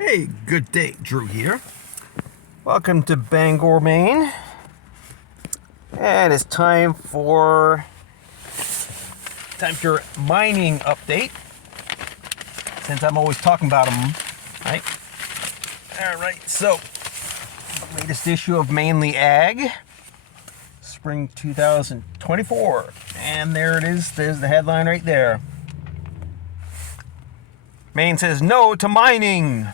Hey, good day, Drew here. Welcome to Bangor, Maine. And it's time for your mining update. Since I'm always talking about them, right? All right, so latest issue of Mainely AG, spring 2024. And there it is. There's the headline right there. Maine says no to mining.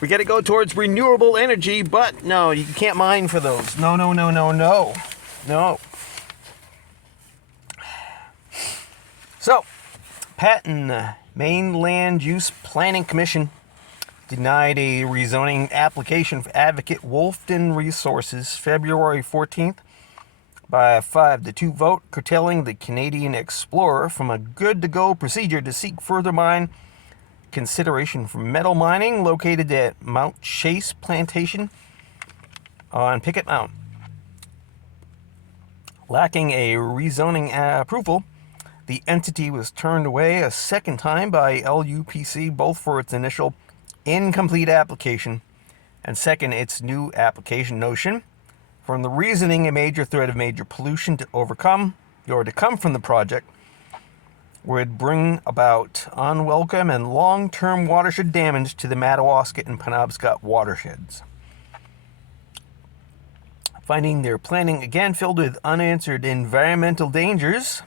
We got to go towards renewable energy, but no, you can't mine for those. No. So, Patton, Maine Land Use Planning Commission denied a rezoning application for advocate Wolfton Resources February 14th by a 5-2 vote, curtailing the Canadian Explorer from a good-to-go procedure to seek further mine consideration for metal mining located at Mount Chase Plantation on Picket Mountain. Lacking a rezoning approval, the entity was turned away a second time by LUPC, both for its initial incomplete application and second, its new application notion. From the reasoning, a major threat of major pollution to overcome or to come from the project would bring about unwelcome and long-term watershed damage to the Madawaska and Penobscot watersheds. Finding their planning again filled with unanswered environmental dangers,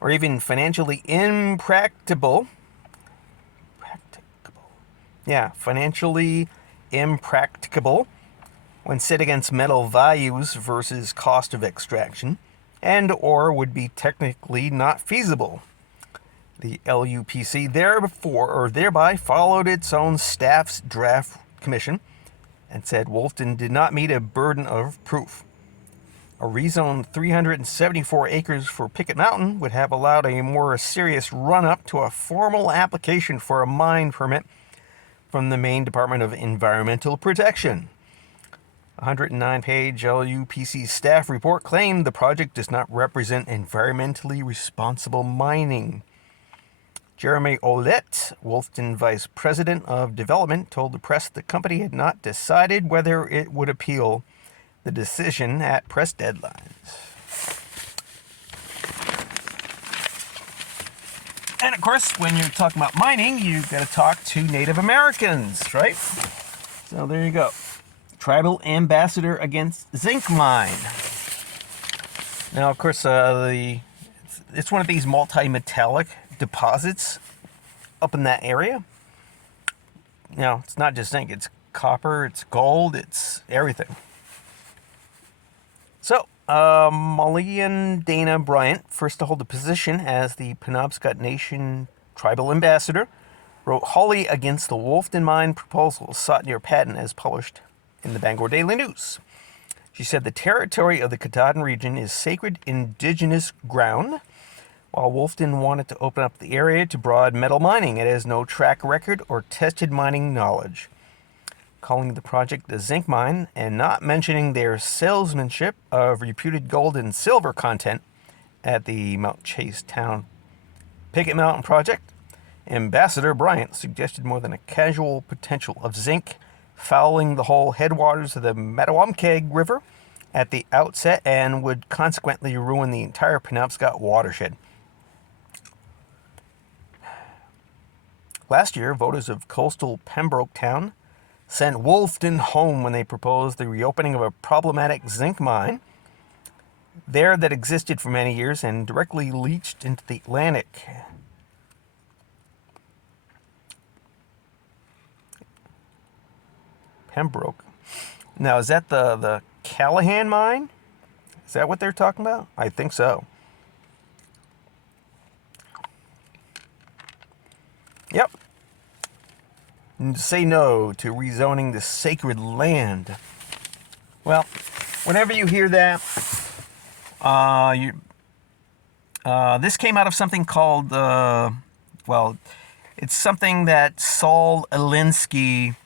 or even financially impracticable, when set against metal values versus cost of extraction, and or would be technically not feasible. The LUPC thereby followed its own staff's draft commission and said Wolfton did not meet a burden of proof. A rezoned 374 acres for Picket Mountain would have allowed a more serious run-up to a formal application for a mine permit from the Maine Department of Environmental Protection. A 109-page LUPC staff report claimed the project does not represent environmentally responsible mining. Jeremy Ouellette, Wolfton Vice President of Development, told the press the company had not decided whether it would appeal the decision at press deadlines. And of course, when you're talking about mining, you've got to talk to Native Americans, right? So there you go. Tribal ambassador against zinc mine. Now, of course, it's one of these multi-metallic deposits up in that area. Now, it's not just zinc, it's copper, it's gold, it's everything. So, Molly and Dana Bryant, first to hold the position as the Penobscot Nation tribal ambassador, wrote Holly against the Wolfton mine proposal sought near Patton as published in the Bangor Daily News. She said the territory of the Katahdin region is sacred indigenous ground. While Wolfton wanted to open up the area to broad metal mining, it has no track record or tested mining knowledge. Calling the project the zinc mine and not mentioning their salesmanship of reputed gold and silver content at the Mount Chase Town Picket Mountain project, Ambassador Bryant suggested more than a casual potential of zinc fouling the whole headwaters of the Mattawamkeag River at the outset and would consequently ruin the entire Penobscot watershed. Last year, voters of coastal Pembroke Town sent Wolfton home when they proposed the reopening of a problematic zinc mine there that existed for many years and directly leached into the Atlantic. Pembroke. Now, is that the Callahan mine? Is that what they're talking about? I think so. Yep. Say no to rezoning the sacred land. Well, whenever you hear that, this came out of something called, it's something that Saul Alinsky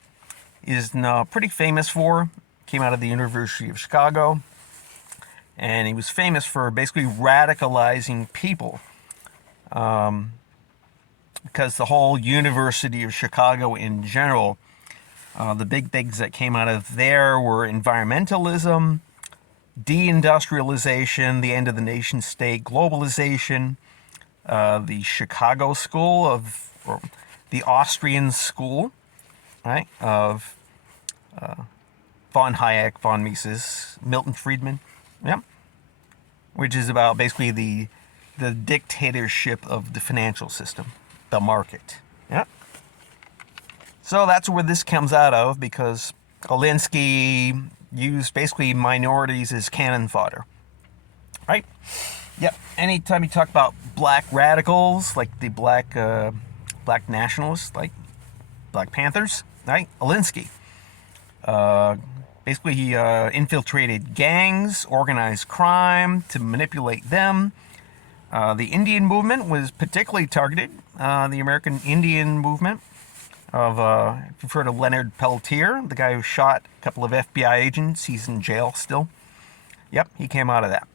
is pretty famous for. Came out of the University of Chicago. And he was famous for basically radicalizing people. because the whole University of Chicago in general, the big things that came out of there were environmentalism, deindustrialization, the end of the nation state, globalization, the Chicago school or the Austrian school, right, of von Hayek, von Mises, Milton Friedman, yeah, which is about basically the dictatorship of the financial system, the market, yeah. So that's where this comes out of, because Alinsky used basically minorities as cannon fodder, right? Yep. Anytime you talk about black radicals, like the black nationalists, like Black Panthers, right? Alinsky. Basically, he infiltrated gangs, organized crime to manipulate them. The Indian movement was particularly targeted. The American Indian movement of, if you've heard of Leonard Peltier, the guy who shot a couple of FBI agents. He's in jail still. Yep, he came out of that.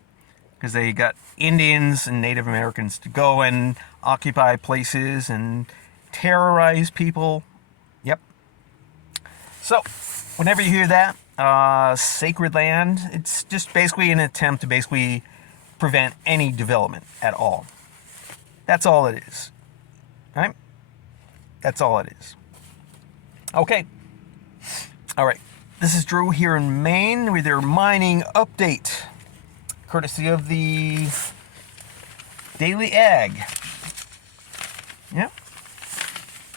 Because they got Indians and Native Americans to go and occupy places and terrorize people. Yep. So, whenever you hear that, sacred land, it's just basically an attempt to basically prevent any development at all. That's all it is. Right? That's all it is. Okay. All right. This is Drew here in Maine with your mining update, courtesy of the Daily Ag. Yeah.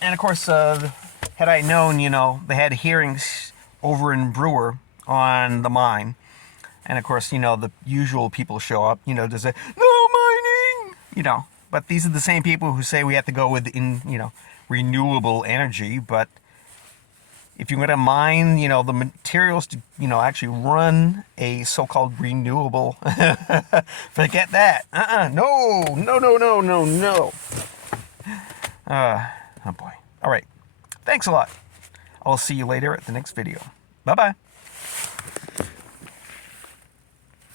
And of course, had I known, they had hearings over in Brewer on the mine. And of course, the usual people show up, to say, no mining, But these are the same people who say we have to go with, renewable energy. But if you're going to mine, the materials to, actually run a so-called renewable, forget that. No. Oh boy. All right. Thanks a lot. I'll see you later at the next video. Bye-bye.